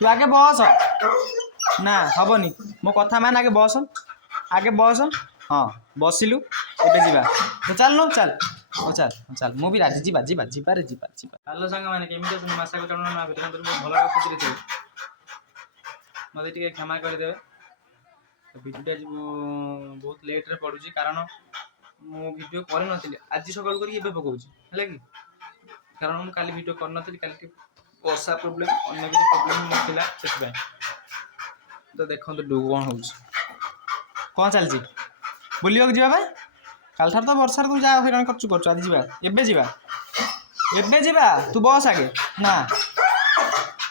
तू आगे बस ना हेनी मो कथा मान आगे बस हाँ बसिलु एबे जीवा तो चल नो चल ओ चल चल मु भी राजी जीवा जीवा जीवा रे जीवा जीवा हेलो संग माने केमिति अछन मासा को चलन ना भितर बहुत भलो खुशी रे मते टिके क्षमा कर देबे भिडियोटा आज बहुत लेट रे पडुची कारण मु वीडियो कर नथिली आज सकाळ करी एबे पकाउची हैला कि कारण मु काली वीडियो कर नथिली काली वर्षा प्रॉब्लम अन्य किसी प्रॉब्लम नथिला सेट तो देखंतु डु कोन होउची कौन चलची बुलियो जीवा बा काल थार तो वर्षा तुम जा हैरान करछु आज जीवा एबे जीवा तू बस आगे ना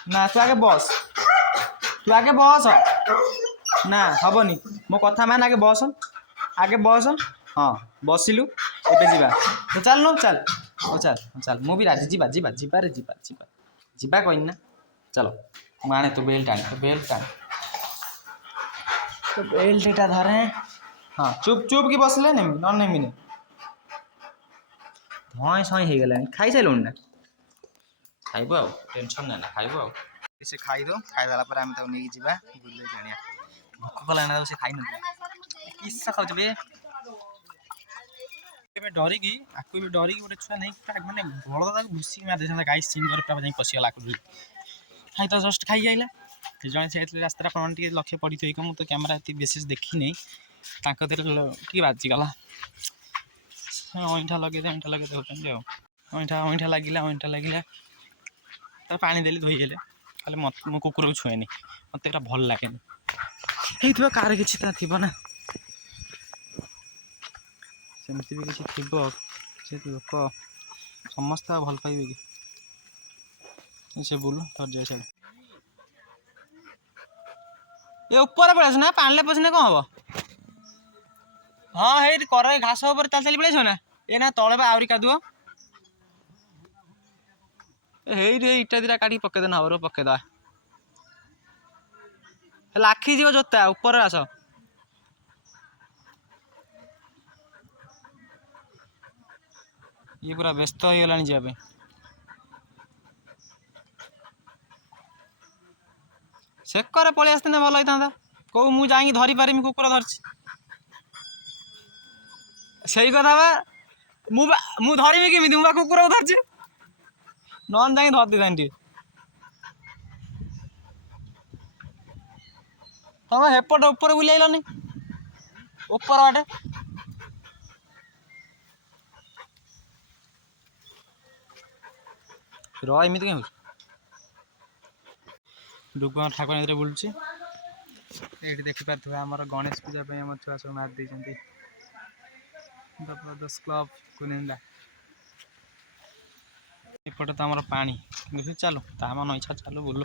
ना तू आगे बस ना हेनी मो कथा मान आगे बस हाँ बसिलु एबे जीवा तो चल नो चल ओ चल चल मु भी राजी जीवा जीवा जीवा रे जीवा जीवा जीवा कहनी ना चलो माने तो बेल्ट एटा धरे हाँ चुप चुप की बसले नहीं धई सई हो गला खाई सारे ना खाइब आ टेंशन ना खाइब आ से खाईद खाईदेला आम नहीं जावा बुले जाना भोक कला से खाई ना किस्सा खाऊ बे डरिकी आपको भी डरिकी गोटे छुआ नहीं मैंने बड़द घुषी मारे गाई सिंगर पूरा पशिगला खाई तो जस्ट खाई आइला जन से रास्ता आप लक्ष्य पड़ी थी मुझे तो कैमेरा ये बेसीस देखी नहीं टे बाजीगला अईठा लगे होती अईठा लगे तो पानी देली धोईले खाली मत मो कुकुर को छुएनी मत भल लगे कार कि थी ना सेमती भी किसी थी लोक समस्त भल पाइबे कि से बोलू तर जाए साइड ये ऊपर पड़े ना पानी पशने कौन हम हाँ है कर घास ऊपर चल पड़े ना ये ना तले आहरी कादुओ इटा दिटा काटी पकईदे ना हबर पकईद आखी जीव जोता ऊपर आस ये पूरा व्यस्त हो गला जावाई सेकर पलि आसते भल होता कौ मुझे धरी पारिमी कुकुर धरची से कथा मु धरमी केमी मुझे कुकुर को धरची नन जा धरती टे तुम हेपट ऊपर बुलैलनि ऊपर बाटे रमी कहीं डुगुआ ठाकुर बुलूची ये देखिपे आम गणेश पूजा आम छुआ सब मार देते जबरदस्त क्लब कुनिंदा एपटे तो आम पा चलो ता मन इच्छा चलो बुलु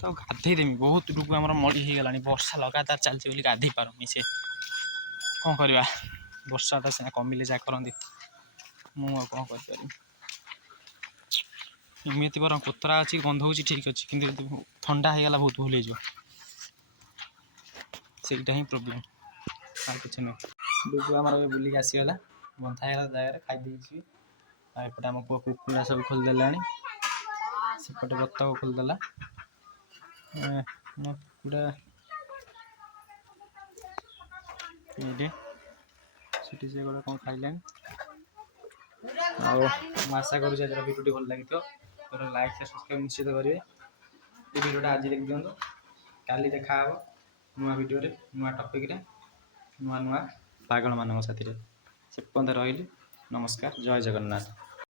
तो गाधेदेमी बहुत डुगु आम मड़ी हो गला वर्षा लगातार चलती गाधे पारूनी से कौन करवा वर्षाटा सीना कमिले जा करती मुझे कौन कर एमती बर कोतरा अच्छी बंध हो ठीक अच्छे कि ठंडा हो गला बहुत भूल सेटा ही प्रोब्लेम आ कि नहीं डुगु आम बुलिक आसीगला बंधागला जगह खाई एपटे आम पुआ कुकुड़ा सब खोलदेला सेपटे बतक खोलदेला कुकुड़ा ये से गोटे कौन खाइले आशा करूँ भिडियो भल लगी तो लाइक सब्सक्राइब निश्चित करेंगे ये भिडियोटा आज देखी दिखाँ काली देखा नुआ भिडियो नुआ टपिक नुआ नुआ पागल मान साथी से पर्यंत रही नमस्कार जय जगन्नाथ।